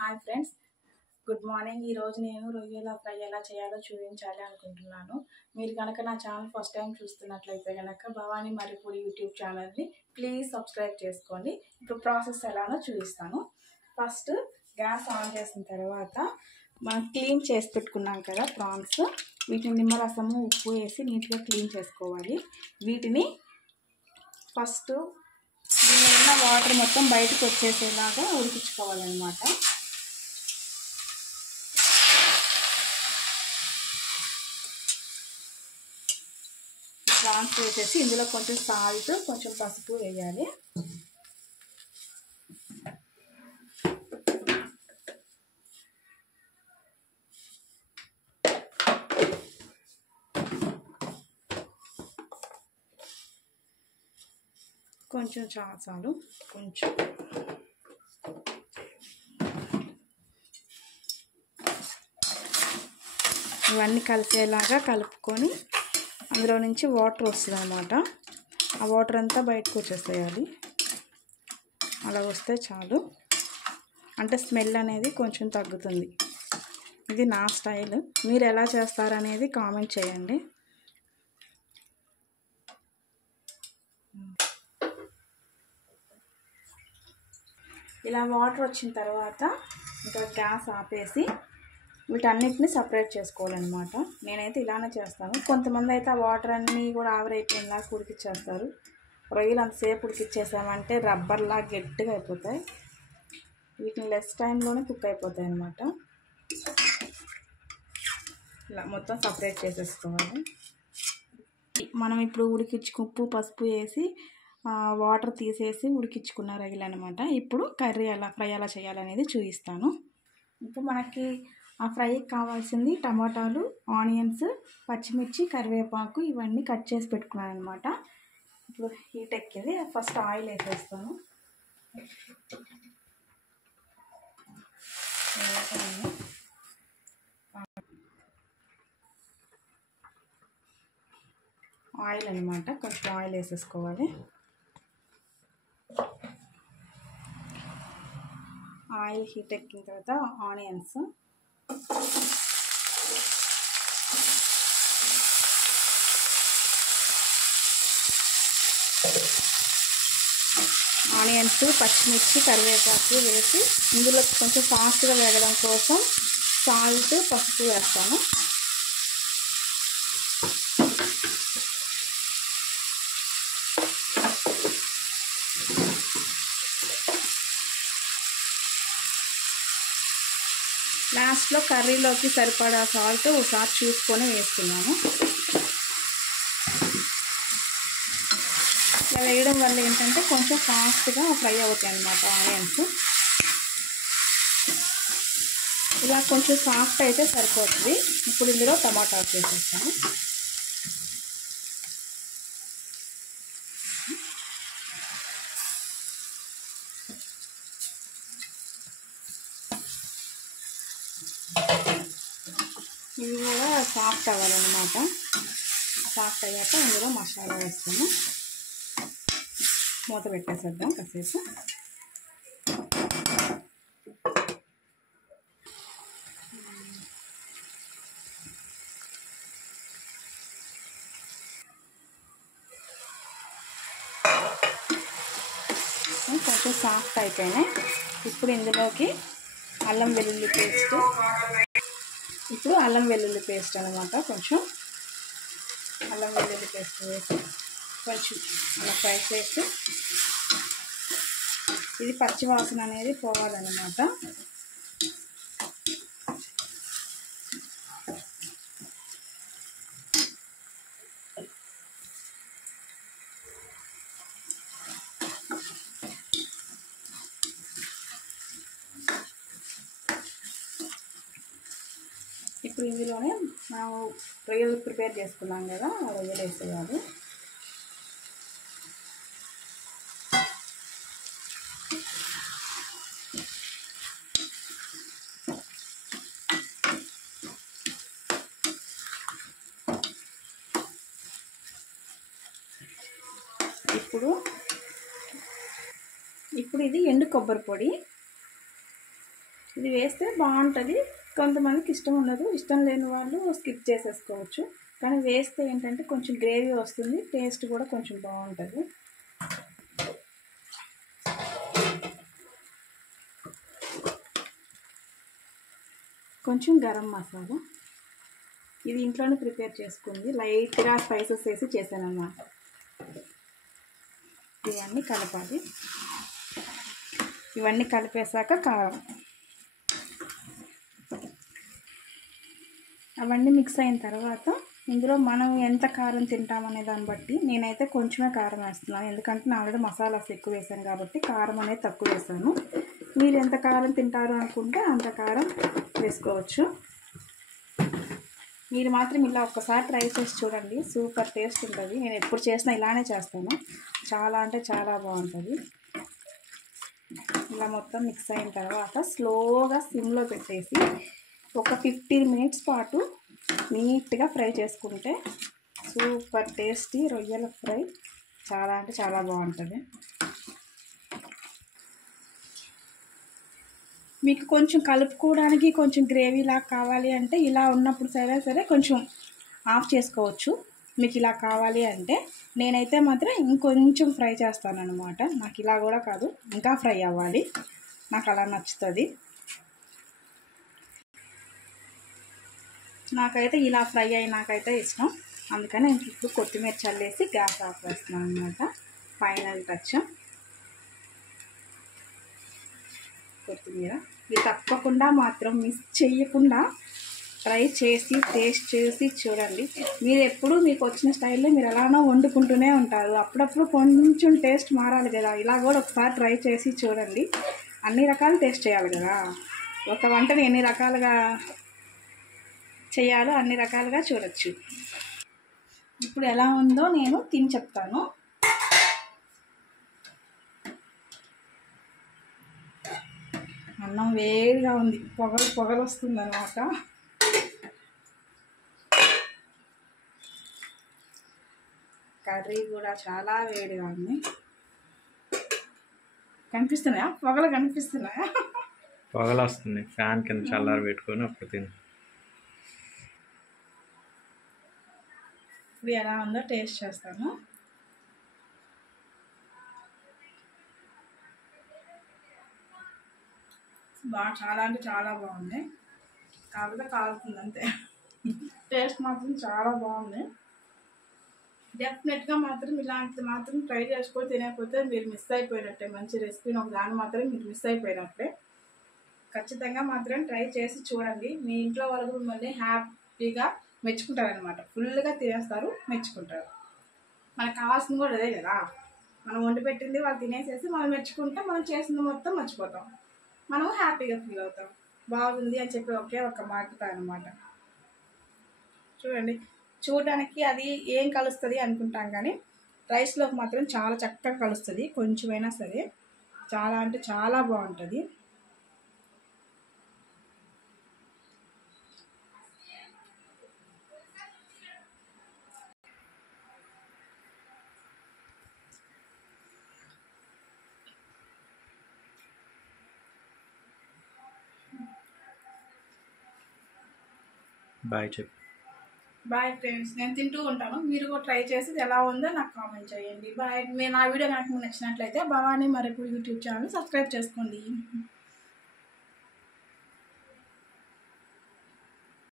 Hi friends, good morning. ఈరోజు నేను రొయ్యల ఫ్రై ఎలా చేయాలో చూపించాలి అనుకుంటున్నాను. మీరు కనుక నా ఛానల్ ఫస్ట్ టైం చూస్తున్నట్లయితే కనుక భవానీ మరిపూడి యూట్యూబ్ ఛానల్ని ప్లీజ్ సబ్స్క్రైబ్ చేసుకోండి. ఇప్పుడు ప్రాసెస్ ఎలానో చూపిస్తాను. ఫస్ట్ గ్యాస్ ఆన్ చేసిన తర్వాత మనం క్లీన్ చేసి పెట్టుకున్నాం కదా ప్రాన్స్, వీటిని నిమ్మరసము ఉప్పు వేసి నీట్గా క్లీన్ చేసుకోవాలి. వీటిని ఫస్ట్ దీనిలో ఉన్న వాటర్ మొత్తం బయటకు వచ్చేసేలాగా ఉడికించుకోవాలన్నమాట. ప్రాన్స్ వేసేసి ఇందులో కొంచెం సాల్ట్, కొంచెం పసుపు వేయాలి. కొంచెం చాలు, కొంచెం ఇవన్నీ కలిసేలాగా కలుపుకొని అందులో నుంచి వాటర్ వస్తుంది అన్నమాట. ఆ వాటర్ అంతా బయటకు వచ్చేసేయాలి. అలా వస్తే చాలు, అంటే స్మెల్ అనేది కొంచెం తగ్గుతుంది. ఇది నా స్టైల్, మీరు ఎలా చేస్తారనేది కామెంట్ చేయండి. ఇలా వాటర్ వచ్చిన తర్వాత ఇంకా గ్యాస్ ఆపేసి వీటన్నిటిని సపరేట్ చేసుకోవాలన్నమాట. నేనైతే ఇలానే చేస్తాను. కొంతమంది అయితే ఆ వాటర్ అన్నీ కూడా ఆవిరైపోయినలా ఉడికిచ్చేస్తారు. రొయ్యలు అంతసేపు ఉడికిచ్చేసామంటే రబ్బర్లా గట్టిగా అయిపోతాయి. వీటిని లెస్ టైంలోనే కుక్ అయిపోతాయి అన్నమాట. ఇలా మొత్తం సపరేట్ చేసేసుకోవాలి. మనం ఇప్పుడు ఉప్పు పసుపు వేసి వాటర్ తీసేసి ఉడికించుకున్న రొయ్యలు అనమాట. ఇప్పుడు కర్రీ ఫ్రై ఎలా చేయాలనేది చూపిస్తాను. ఇప్పుడు మనకి ఆ ఫ్రైకి కావాల్సింది టమాటాలు, ఆనియన్స్, పచ్చిమిర్చి, కరివేపాకు ఇవన్నీ కట్ చేసి పెట్టుకున్నాను అనమాట. ఇప్పుడు హీట్ ఎక్కింది, ఫస్ట్ ఆయిల్ వేసేస్తాను. ఆయిల్ అనమాట, కొంచెం ఆయిల్ వేసేసుకోవాలి. ఆయిల్ హీట్ ఎక్కిన తర్వాత ఆనియన్స్, పచ్చిమిర్చి, కరివేపాకు వేసి ఇందులో కొంచెం ఫాస్ట్గా వేగడం కోసం సాల్ట్, పసుపు వేస్తాను. లాస్ట్లో కర్రీలోకి సరిపడా సాల్ట్ ఒకసారి చూసుకొని వేసుకున్నాము. ఇలా వేయడం వల్ల ఏంటంటే కొంచెం ఫాస్ట్గా ఫ్రై అవుతాయి అన్నమాట ఆనియన్స్. ఇలా కొంచెం సాఫ్ట్ అయితే సరిపోతుంది. ఇప్పుడు ఇందులో టమాటా వేసేస్తాను. ఇవి కూడా సాఫ్ట్ అవ్వాలన్నమాట. సాఫ్ట్ అయ్యాక ఇందులో మసాలా వేస్తాము. మూత పెట్టేసేద్దాం కాసేపు. కొంచెం సాఫ్ట్ అయిపోయినాయి. ఇప్పుడు ఇందులోకి అల్లం వెల్లుల్లి పేస్ట్ అనమాట. కొంచెం అల్లం వెల్లుల్లి పేస్ట్ వేసి కొంచెం అలా ఫ్రై చేసి ఇది పచ్చి వాసన అనేది పోవాలన్నమాట. ఇప్పుడు ఇందులోనే మనం రొయ్యలు ప్రిపేర్ చేసుకున్నాం కదా, ఆ రొయ్యలు వేసేయాలి. ఇప్పుడు ఇది ఎండు కొబ్బరి పొడి, ఇది వేస్తే బాగుంటుంది. కొంతమందికి ఇష్టం ఉండదు, ఇష్టం లేని వాళ్ళు స్కిప్ చేసేసుకోవచ్చు. కానీ వేస్తే ఏంటంటే కొంచెం గ్రేవీ వస్తుంది, టేస్ట్ కూడా కొంచెం బాగుంటుంది. కొంచెం గరం మసాలా, ఇది ఇంట్లోనే ప్రిపేర్ చేసుకుంది, లైట్గా స్పైసెస్ వేసి చేశాను అన్నమాట. ఇవన్నీ కలపాలి. ఇవన్నీ కలిపేశాక కారం, అవన్నీ మిక్స్ అయిన తర్వాత ఇందులో మనం ఎంత కారం తింటామనే దాన్ని బట్టి నేనైతే కొంచెమే కారం వేస్తున్నాను, ఎందుకంటే నా ఆల్రెడీ మసాలాస్ ఎక్కువ వేసాను కాబట్టి కారం అనేది తక్కువ వేసాను. మీరు ఎంత కారం తింటారు అనుకుంటే అంత కారం వేసుకోవచ్చు. మీరు మాత్రం ఇలా ఒక్కసారి ట్రై చేసి చూడండి, సూపర్ టేస్ట్ ఉంటుంది. నేను ఎప్పుడు చేసినా ఇలానే చేస్తాను, చాలా అంటే చాలా బాగుంటుంది. ఇలా మొత్తం మిక్స్ అయిన తర్వాత స్లోగా సిమ్లో పెట్టేసి ఒక 15 మినిట్స్ పాటు నీట్గా ఫ్రై చేసుకుంటే సూపర్ టేస్టీ రొయ్యల ఫ్రై చాలా అంటే చాలా బాగుంటుంది. మీకు కొంచెం కలుపుకోవడానికి కొంచెం గ్రేవీలా కావాలి అంటే ఇలా ఉన్నప్పుడు సరే కొంచెం ఆఫ్ చేసుకోవచ్చు. మీకు ఇలా కావాలి అంటే నేనైతే మాత్రం ఇంకొంచెం ఫ్రై చేస్తాను అనమాట. నాకు ఇలా కూడా కాదు, ఇంకా ఫ్రై అవ్వాలి, నాకు అలా నచ్చుతుంది. నాకైతే ఇలా ఫ్రై నాకైతే ఇష్టం, అందుకని నేను ఇప్పుడు కొత్తిమీర చల్లేసి గ్యాస్ ఆఫ్ వేస్తున్నాను అనమాట. ఫైనల్ టచ్ కొత్తిమీర. ఇది తప్పకుండా మాత్రం మిస్ చేయకుండా ట్రై చేసి టేస్ట్ చేసి చూడండి. మీరు ఎప్పుడు మీకు వచ్చిన స్టైల్లో మీరు ఎలానో వండుకుంటూనే ఉంటారు, అప్పుడప్పుడు కొంచెం టేస్ట్ మారాలి కదా, ఇలా కూడా ఒకసారి ట్రై చేసి చూడండి. అన్ని రకాలు టేస్ట్ చేయాలి కదా, ఒక వంటని ఎన్ని రకాలుగా చేయాలో అన్ని రకాలుగా చూడొచ్చు. ఇప్పుడు ఎలా ఉందో నేను తిని చెప్తాను. అన్నం వేడిగా ఉంది, పొగలు వస్తుంది అన్నమాట. కర్రీ కూడా చాలా వేడిగా ఉంది. కనిపిస్తున్నాయా పొగలు? కనిపిస్తున్నాయా? పొగలు వస్తుంది, ఫ్యాన్ కింద చల్లారి పెట్టుకొని అప్పుడు తిని. ఇప్పుడు ఎలా ఉందో టేస్ట్ చేస్తాను. చాలా అంటే చాలా బాగుంది, కాకపోతే కాలుతుంది అంతే. టేస్ట్ మాత్రం చాలా బాగుంది. డెఫినెట్గా మాత్రం ఇలాంటిది మాత్రం ట్రై చేసుకొని తినకపోతే మీరు మిస్ అయిపోయినట్టే. మంచి రెసిపీని ఒక దాన్ని మాత్రం మీరు మిస్ అయిపోయినట్టే. ఖచ్చితంగా మాత్రం ట్రై చేసి చూడండి. మీ ఇంట్లో వాళ్ళు మిమ్మల్ని హ్యాపీగా మెచ్చుకుంటారనమాట. ఫుల్గా తినేస్తారు, మెచ్చుకుంటారు. మనకు కావాల్సింది కూడా అదే కదా, మనం వండి పెట్టింది వాళ్ళు తినేసేసి మనం మెచ్చుకుంటే మనం చేసింది మొత్తం మర్చిపోతాం, మనం హ్యాపీగా ఫీల్ అవుతాం. బాగుంది అని చెప్పి ఒకే ఒక మాటతో అనమాట. చూడండి, చూడడానికి అది ఏం కలుస్తుంది అనుకుంటాం, కానీ రైస్లోకి మాత్రం చాలా చక్కగా కలుస్తుంది. కొంచెమైనా సరే చాలా అంటే చాలా బాగుంటుంది. బాయ్ చెప్పు. బాయ్ ఫ్రెండ్స్, నేను తింటూ ఉంటాను, మీరు కూడా ట్రై చేసి ఎలా ఉందో నాకు కామెంట్ చేయండి. బాయ్. నా వీడియో నాకు నచ్చినట్లయితే Bhavani Maripudi YouTube channel subscribe చేసుకోండి.